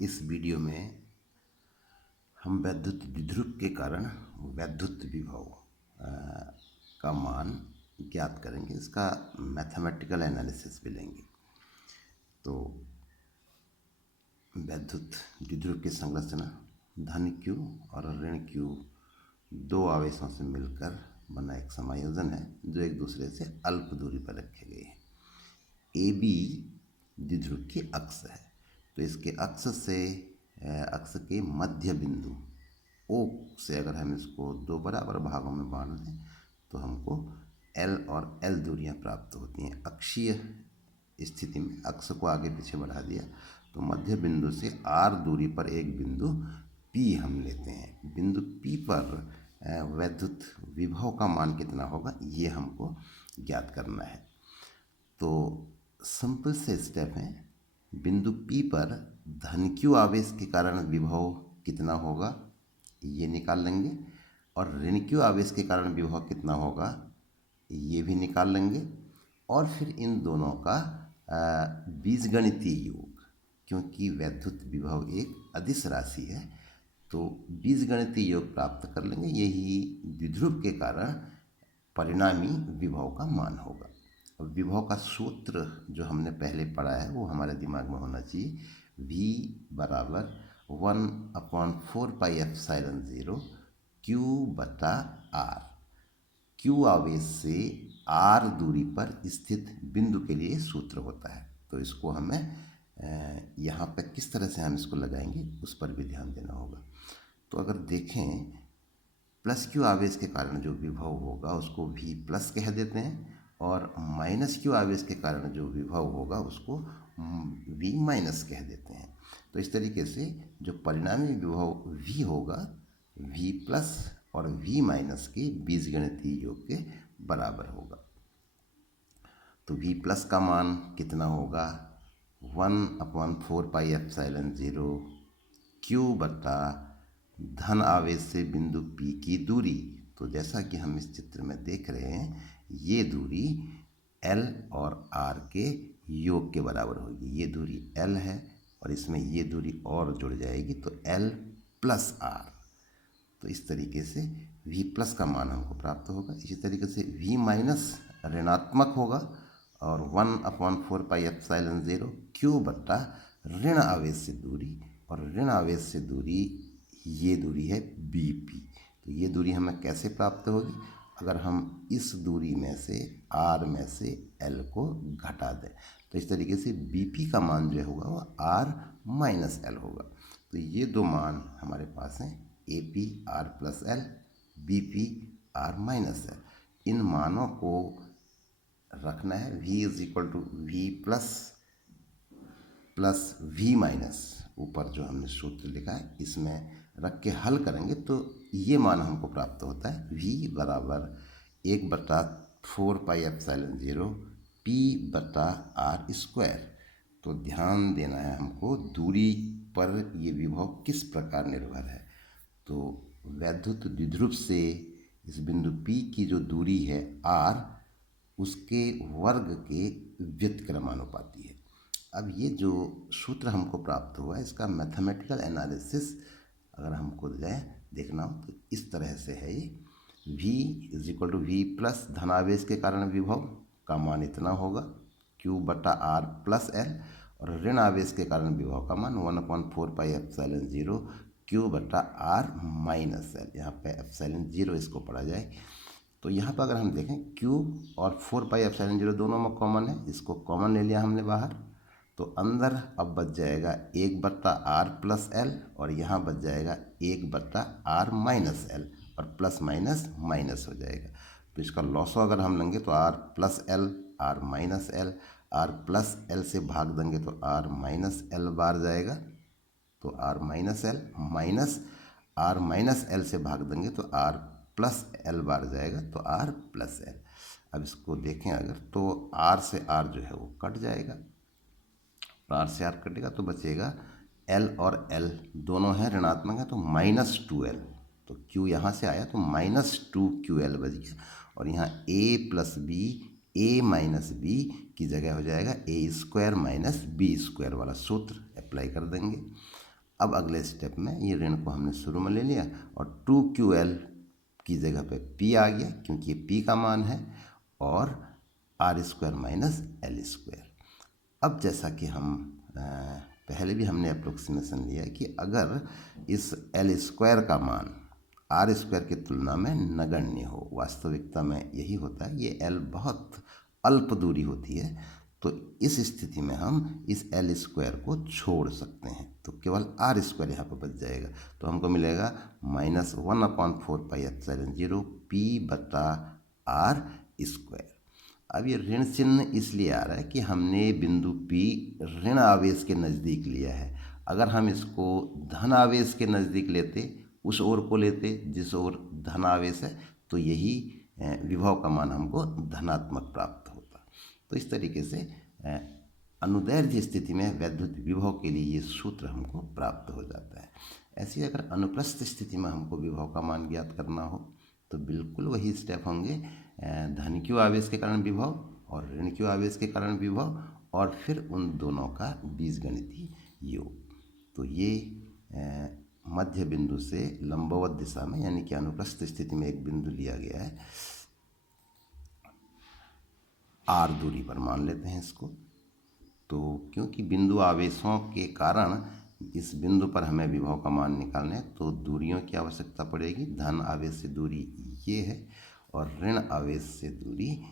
इस वीडियो में हम वैद्युत द्विध्रुव के कारण वैद्युत विभव का मान ज्ञात करेंगे। इसका मैथमेटिकल एनालिसिस भी लेंगे। तो वैद्युत द्विध्रुव की संरचना धन Q और ऋण Q दो आवेशों से मिलकर बना एक समायोजन है जो एक दूसरे से अल्प दूरी पर रखे गए हैं। AB द्विध्रुव की अक्ष है, तो इसके अक्ष के मध्य बिंदु O से अगर हम इसको दो बराबर भागों में बांट दें तो हमको L और L दूरियां प्राप्त होती हैं। अक्षीय स्थिति में अक्ष को आगे पीछे बढ़ा दिया तो मध्य बिंदु से R दूरी पर एक बिंदु P हम लेते हैं। बिंदु P पर वैद्युत विभव का मान कितना होगा ये हमको ज्ञात करना है। तो सिंपल से स्टेप है, बिंदु P पर धन Q आवेश के कारण विभव कितना होगा ये निकाल लेंगे और ऋण Q आवेश के कारण विभव कितना होगा ये भी निकाल लेंगे। और फिर इन दोनों का बीजगणितीय योग, क्योंकि वैद्युत विभव एक अदिश राशि है तो बीजगणितीय योग प्राप्त कर लेंगे। यही द्विध्रुव के कारण परिणामी विभव का मान होगा। अब विभव का सूत्र जो हमने पहले पढ़ा है वो हमारे दिमाग में होना चाहिए। V बराबर 1/4πε0 Q/R। Q आवेश से R दूरी पर स्थित बिंदु के लिए सूत्र होता है। तो इसको हमें यहाँ पर किस तरह से हम इसको लगाएंगे उस पर भी ध्यान देना होगा। तो अगर देखें प्लस Q आवेश के कारण जो विभव होगा उसको V प्लस कह देते हैं और माइनस Q आवेश के कारण जो विभव होगा उसको V माइनस कह देते हैं। तो इस तरीके से जो परिणामी विभव V होगा V प्लस और V माइनस के बीजगणितीय योग के बराबर होगा। तो V प्लस का मान कितना होगा 1/4πε0 Q/ धन आवेश से बिंदु P की दूरी। तो जैसा कि हम इस चित्र में देख रहे हैं ये दूरी L और R के योग के बराबर होगी। ये दूरी L है और इसमें ये दूरी और जुड़ जाएगी तो L प्लस R। तो इस तरीके से V प्लस का मान हमको प्राप्त होगा। इसी तरीके से V माइनस ऋणात्मक होगा और 1/4πε0 Q/ ऋण आवेश से दूरी, और ऋण आवेश से दूरी ये दूरी है BP। तो ये दूरी हमें कैसे प्राप्त होगी अगर हम इस दूरी में से R में से L को घटा दें। तो इस तरीके से BP का मान जो होगा वो R माइनस L होगा। तो ये दो मान हमारे पास हैं AP R plus L, BP R minus L। इन मानों को रखना है V is equal to V plus V minus, ऊपर जो हमने सूत्र लिखा है इसमें रख के हल करेंगे तो ये मान हमको प्राप्त होता है V बराबर 1/4πε0 P/R²। तो ध्यान देना है हमको दूरी पर ये विभव किस प्रकार निर्भर है। तो वैद्युत द्विध्रुव से इस बिंदु P की जो दूरी है R उसके वर्ग के व्युत्क्रमानुपाती है। अब ये जो सूत्र हमको प्राप्त हुआ है इसका मैथमेटिकल एनालिसिस अगर हमको जाए देखना हो तो इस तरह से है ये। V is equal to V plus धनावेश के कारण विभव का मान इतना होगा Q/R प्लस L, और ऋण आवेश के कारण विभव का मान 1/4πε0 Q/R माइनस L। यहाँ पे ε0 इसको पढ़ा जाए तो यहाँ पर अगर हम देखें Q और 4πε0 दोनों में कॉमन है, इसको कॉमन ले लिया हमने बाहर तो अंदर अब बच जाएगा 1/R प्लस L और यहाँ बच जाएगा 1/R माइनस L, और प्लस माइनस माइनस हो जाएगा। तो इसका लॉसो अगर हम लेंगे तो R plus L R minus L, R plus L से भाग देंगे तो R माइनस L बार जाएगा तो R minus L, minus R minus L से भाग देंगे तो R प्लस L बार जाएगा तो R प्लस L। अब इसको देखें अगर तो R से R जो है वो कट जाएगा, R से R कटेगा तो बचेगा L और L दोनों हैं ऋणात्मक है तो -2L। तो Q यहाँ से आया तो -2QL बच गया, और यहाँ A plus B A minus B की जगह हो जाएगा A² माइनस B² वाला सूत्र अप्लाई कर देंगे। अब अगले स्टेप में ये ऋण को हमने शुरू में ले लिया और 2QL की जगह पे P आ गया, क्योंकि ये P का मान है, और R² माइनस L²। अब जैसा कि हम पहले भी हमने अप्रोक्सीमेशन लिया कि अगर इस L² का मान R² की तुलना में नगण्य हो, वास्तविकता में यही होता है, ये L बहुत अल्प दूरी होती है, तो इस स्थिति में हम इस L² को छोड़ सकते हैं, तो केवल R² यहाँ पर बच जाएगा। तो हमको मिलेगा -1/4πε0 P/R²। अब ये ऋण चिन्ह इसलिए आ रहा है कि हमने बिंदु P ऋण आवेश के नज़दीक लिया है। अगर हम इसको धन आवेश के नज़दीक लेते, उस ओर को लेते जिस ओर धन आवेश है, तो यही विभव का मान हमको धनात्मक प्राप्त होता। तो इस तरीके से अनुदैर्ध्य स्थिति में वैद्युत विभव के लिए ये सूत्र हमको प्राप्त हो जाता है। ऐसे ही अगर अनुप्रस्थ स्थिति में हमको विभव का मान ज्ञात करना हो तो बिल्कुल वही स्टेप होंगे, धन क्यू आवेश के कारण विभव और ऋण क्यू आवेश के कारण विभव, और फिर उन दोनों का बीजगणितीय योग। तो ये मध्य बिंदु से लंबवत दिशा में, यानी कि अनुप्रस्थ स्थिति में एक बिंदु लिया गया है, R दूरी पर मान लेते हैं इसको। तो क्योंकि बिंदु आवेशों के कारण इस बिंदु पर हमें विभव का मान निकालना है, तो दूरियों की आवश्यकता पड़ेगी। धन आवेश से दूरी ये है और ऋण आवेश से दूरी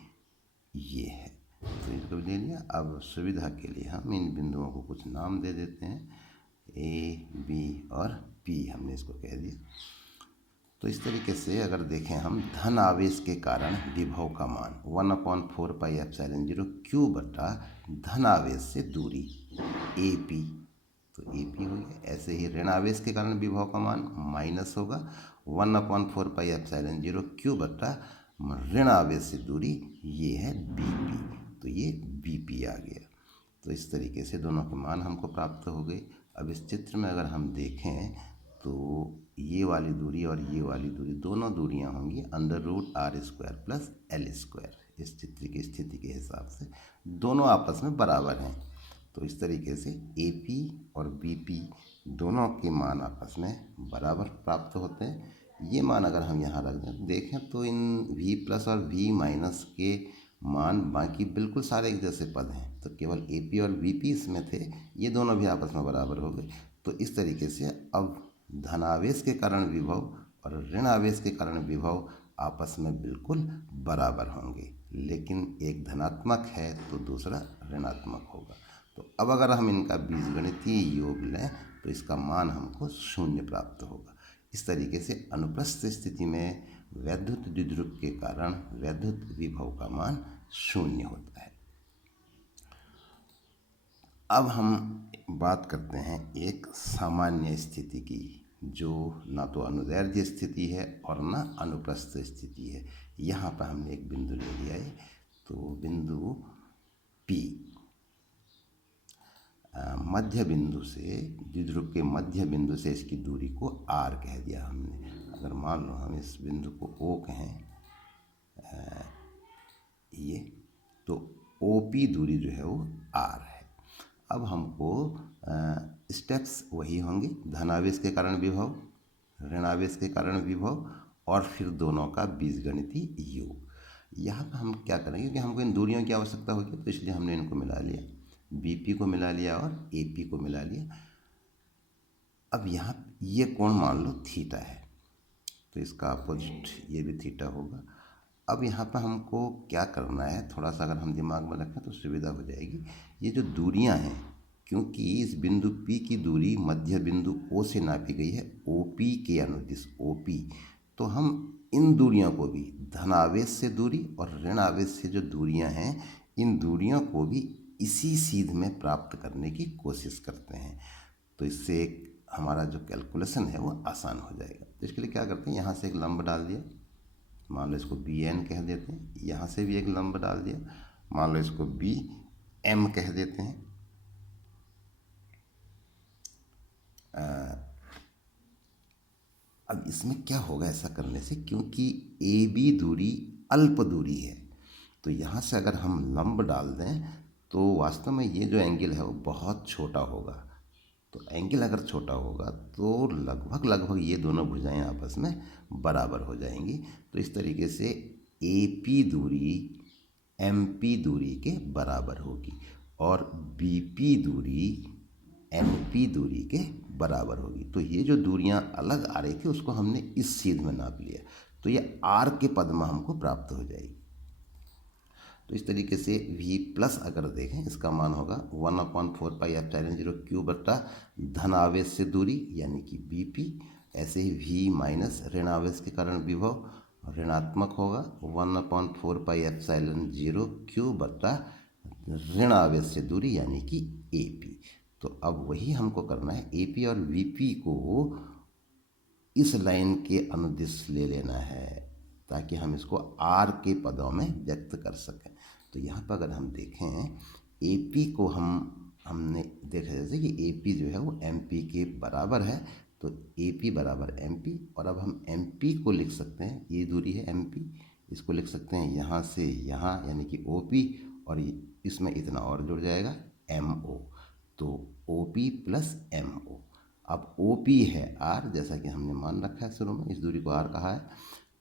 ये है। तो इसको ले लिया। अब सुविधा के लिए हम इन बिंदुओं को कुछ नाम दे देते हैं, A, B और P हमने इसको कह दिया। तो इस तरीके से अगर देखें हम, धन आवेश के कारण विभव का मान 1/4πε0 Q बटा धन आवेश से दूरी AP, तो AP हो गया। ऐसे ही ऋण आवेश के कारण विभव का मान माइनस होगा 1/4πε0 Q बटा ऋण आवेश से दूरी ये है BP, तो ये BP आ गया। तो इस तरीके से दोनों के मान हमको प्राप्त हो गए। अब इस चित्र में अगर हम देखें तो ये वाली दूरी और ये वाली दूरी, दोनों दूरियां होंगी √R² प्लस L²। इस चित्र की स्थिति के हिसाब से दोनों आपस में बराबर हैं। तो इस तरीके से AP और BP दोनों के मान आपस में बराबर प्राप्त होते हैं। ये मान अगर हम यहाँ रख देखें तो इन V प्लस और V माइनस के मान बाकी बिल्कुल सारे एक जैसे पद हैं, तो केवल AP और BP इसमें थे, ये दोनों भी आपस में बराबर हो गए। तो इस तरीके से अब धनावेश के कारण विभव और ऋण आवेश के कारण विभव आपस में बिल्कुल बराबर होंगे, लेकिन एक धनात्मक है तो दूसरा ऋणात्मक होगा। तो अब अगर हम इनका बीजगणितीय योग लें तो इसका मान हमको 0 प्राप्त होगा। इस तरीके से अनुप्रस्थ स्थिति में वैद्युत द्विध्रुव के कारण वैद्युत विभव का मान 0 होता है। अब हम बात करते हैं एक सामान्य स्थिति की, जो ना तो अनुदैर्ध्य स्थिति है और ना अनुप्रस्थ स्थिति है। यहाँ पर हमने एक बिंदु ले लिया है, तो बिंदु P मध्य बिंदु से, द्विध्रुव के मध्य बिंदु से इसकी दूरी को R कह दिया हमने। अगर मान लो हम इस बिंदु को O कहें, ये तो OP दूरी जो है वो R है। अब हमको स्टेप्स वही होंगे, धनावेश के कारण विभव, ऋणावेश के कारण विभव और फिर दोनों का बीजगणितीय योग। यहाँ पर हम क्या करेंगे कि हमको इन दूरियों की आवश्यकता होगी, तो इसलिए हमने इनको मिला लिया, BP को मिला लिया और AP को मिला लिया। अब यहाँ ये कोण मान लो थीटा है, तो इसका अपोजिट ये भी थीटा होगा। अब यहाँ पर हमको क्या करना है, थोड़ा सा अगर हम दिमाग में रखें तो सुविधा हो जाएगी। ये जो दूरियाँ हैं, क्योंकि इस बिंदु P की दूरी मध्य बिंदु O से नापी गई है OP के अनुदिश OP, तो हम इन दूरियों को भी, धनावेश से दूरी और ऋण आवेश से जो दूरियां हैं, इन दूरियों को भी इसी सीध में प्राप्त करने की कोशिश करते हैं। तो इससे एक हमारा जो कैलकुलेशन है वो आसान हो जाएगा। तो इसके लिए क्या करते हैं, यहाँ से एक लंब डाल दिया, मान लो इसको BN कह देते हैं। यहाँ से भी एक लंब डाल दिया, मान लो इसको BM कह देते हैं। अब इसमें क्या होगा ऐसा करने से, क्योंकि AB दूरी अल्प दूरी है, तो यहाँ से अगर हम लंब डाल दें तो वास्तव में ये जो एंगल है वो बहुत छोटा होगा, तो एंगल अगर छोटा होगा तो लगभग लगभग ये दोनों भुजाएं आपस में बराबर हो जाएंगी। तो इस तरीके से ए पी दूरी एम पी दूरी के बराबर होगी और बी पी दूरी एम पी दूरी के बराबर होगी। तो ये जो दूरियां अलग आ रही थी उसको हमने इस सीध में नाप लिया, तो ये आर के पद में हमको प्राप्त हो जाएगी। तो इस तरीके से v प्लस अगर देखें इसका मान होगा 1/4πε0 क्यू बटा धनावेश से दूरी यानी कि बी पी। ऐसे ही v माइनस ऋण आवेश के कारण विभव ऋणात्मक होगा 1/4πε0 क्यू बटा ऋण आवेश से दूरी यानी कि ए पी। तो अब वही हमको करना है, ए पी और वी पी को इस लाइन के अनुदिश ले लेना है ताकि हम इसको आर के पदों में व्यक्त कर सकें। तो यहाँ पर अगर हम देखें ए पी को हमने देखा जैसे कि ए पी जो है वो एम पी के बराबर है, तो ए पी बराबर एम पी। और अब हम एम पी को लिख सकते हैं, ये दूरी है एम पी, इसको लिख सकते हैं यहाँ से यहाँ यानी कि ओ पी, और इसमें इतना और जुड़ जाएगा एम ओ। तो O P plus M O. अब ओ पी है आर, जैसा कि हमने मान रखा है शुरू में, इस दूरी को आर कहा है,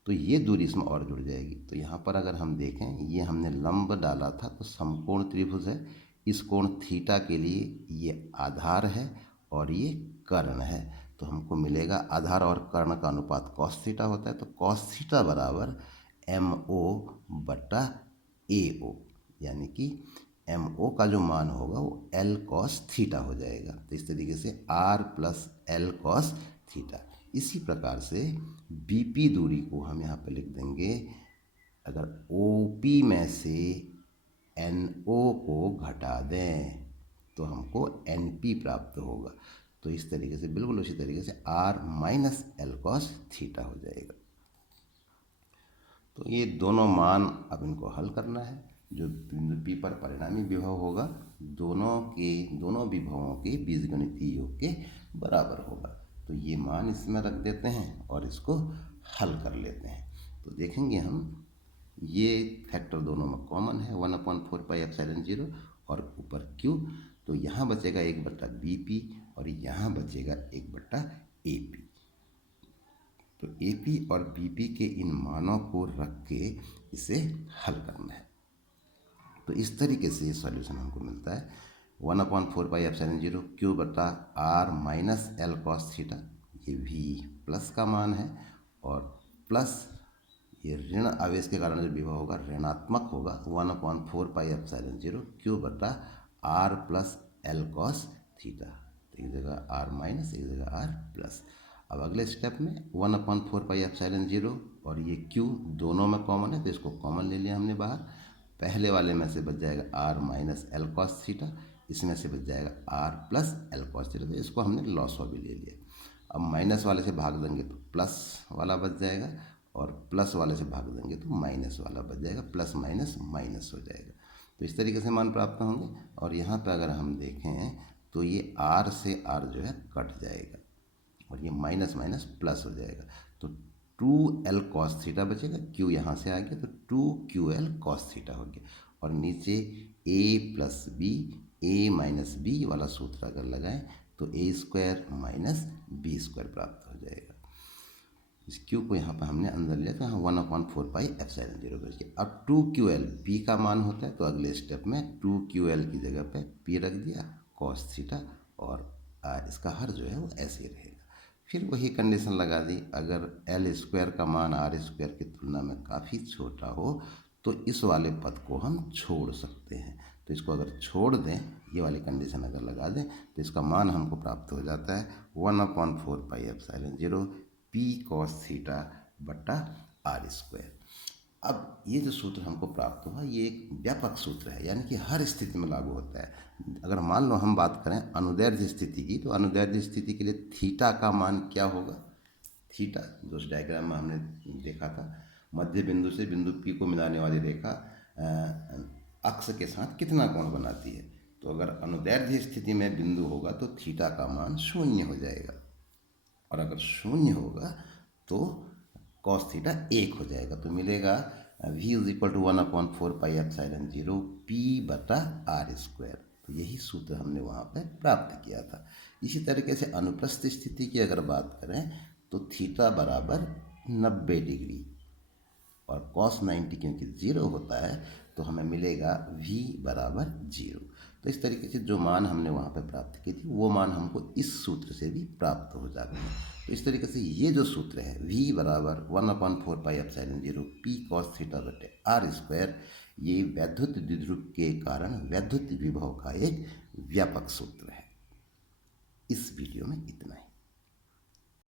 तो ये दूरी इसमें और जुड़ जाएगी। तो यहाँ पर अगर हम देखें ये हमने लंब डाला था तो समकोण त्रिभुज है, इस कोण थीटा के लिए ये आधार है और ये कर्ण है। तो हमको मिलेगा आधार और कर्ण का अनुपात कॉस थीटा होता है, तो कॉस थीटा बराबर एम ओ बटा ए ओ, यानी कि एम ओ का जो मान होगा वो एल कॉस थीटा हो जाएगा। तो इस तरीके से R plus L cos theta. इसी प्रकार से बी पी दूरी को हम यहाँ पर लिख देंगे, अगर ओ पी में से एन ओ को घटा दें तो हमको एन पी प्राप्त होगा। तो इस तरीके से बिल्कुल उसी तरीके से R minus L cos theta हो जाएगा। तो ये दोनों मान अब इनको हल करना है। जो बिंदु पी पर परिणामी विभव होगा दोनों विभवों के बीजगणितीय योग के बराबर होगा। तो ये मान इसमें रख देते हैं और इसको हल कर लेते हैं। तो देखेंगे हम ये फैक्टर दोनों में कॉमन है 1/4πε0 और ऊपर q, तो यहाँ बचेगा 1/बी पी और यहाँ बचेगा 1/ए पी। तो ए पी और बी पी के इन मानों को रख के इसे हल करना है। तो इस तरीके से ये सॉल्यूशन हमको मिलता है 1/4πε0 क्यू बटा R minus L cos theta, ये भी प्लस का मान है, और प्लस ये ऋण आवेश के कारण जो विभव होगा ऋणात्मक होगा 1/4πε0 क्यू बटा R plus L cos theta. तो एक जगह आर माइनस एक जगह आर प्लस। अब अगले स्टेप में 1/4πε0 और ये क्यू दोनों में कॉमन है तो इसको कॉमन ले लिया हमने बाहर। पहले वाले में से बच जाएगा R minus L cos theta, इसमें से बच जाएगा R plus L cos theta, तो इसको हमने लॉस भी ले लिया। अब माइनस वाले से भाग देंगे तो प्लस वाला बच जाएगा और प्लस वाले से भाग देंगे तो माइनस वाला बच जाएगा, प्लस माइनस माइनस हो जाएगा। तो इस तरीके से मान प्राप्त होंगे। और यहाँ पे अगर हम देखें तो ये आर से आर जो है कट जाएगा और ये माइनस माइनस प्लस हो जाएगा, तो 2l कॉस थीटा बचेगा। क्यू यहाँ से आ गया तो 2ql कॉस थीटा हो गया, और नीचे a plus B A minus B वाला सूत्र अगर लगाएं तो a square minus B square प्राप्त हो जाएगा। इस क्यू को यहाँ पर हमने अंदर लिया तो यहाँ 1/4πε0 बच गया। अब 2ql p का मान होता है तो अगले स्टेप में 2ql की जगह पे p रख दिया कॉस थीटा, और इसका हर जो है वो ऐसे ही रहेगा। फिर वही कंडीशन लगा दी, अगर एल स्क्वायर का मान आर स्क्वायर की तुलना में काफ़ी छोटा हो तो इस वाले पद को हम छोड़ सकते हैं। तो इसको अगर छोड़ दें, ये वाली कंडीशन अगर लगा दें तो इसका मान हमको प्राप्त हो जाता है 1/4πε0 पी कॉस थीटा बटा आर स्क्वायर। अब ये जो सूत्र हमको प्राप्त हुआ ये एक व्यापक सूत्र है, यानी कि हर स्थिति में लागू होता है। अगर मान लो हम बात करें अनुदैर्ध्य स्थिति की, तो अनुदैर्ध्य स्थिति के लिए थीटा का मान क्या होगा। थीटा जो उस डायग्राम में हमने देखा था, मध्य बिंदु से बिंदु पी को मिलाने वाली रेखा अक्ष के साथ कितना कोण बनाती है। तो अगर अनुदैर्ध्य स्थिति में बिंदु होगा तो थीटा का मान 0 हो जाएगा, और अगर 0 होगा तो कॉस थीटा 1 हो जाएगा। तो मिलेगा v = 1/4πε0 p बटा आर स्क्वायर। तो यही सूत्र हमने वहाँ पे प्राप्त किया था। इसी तरीके से अनुप्रस्थ स्थिति की अगर बात करें तो थीटा बराबर 90 डिग्री और कॉस 90 क्योंकि 0 होता है तो हमें मिलेगा v बराबर 0। तो इस तरीके से जो मान हमने वहाँ पे प्राप्त की थी वो मान हमको इस सूत्र से भी प्राप्त हो जाते हैं। तो इस तरीके से ये जो सूत्र है v बराबर 1/4πε0 p cos थीटा बटे r स्क्वायर, ये वैद्युत द्विध्रुव के कारण वैद्युत विभव का एक व्यापक सूत्र है। इस वीडियो में इतना ही।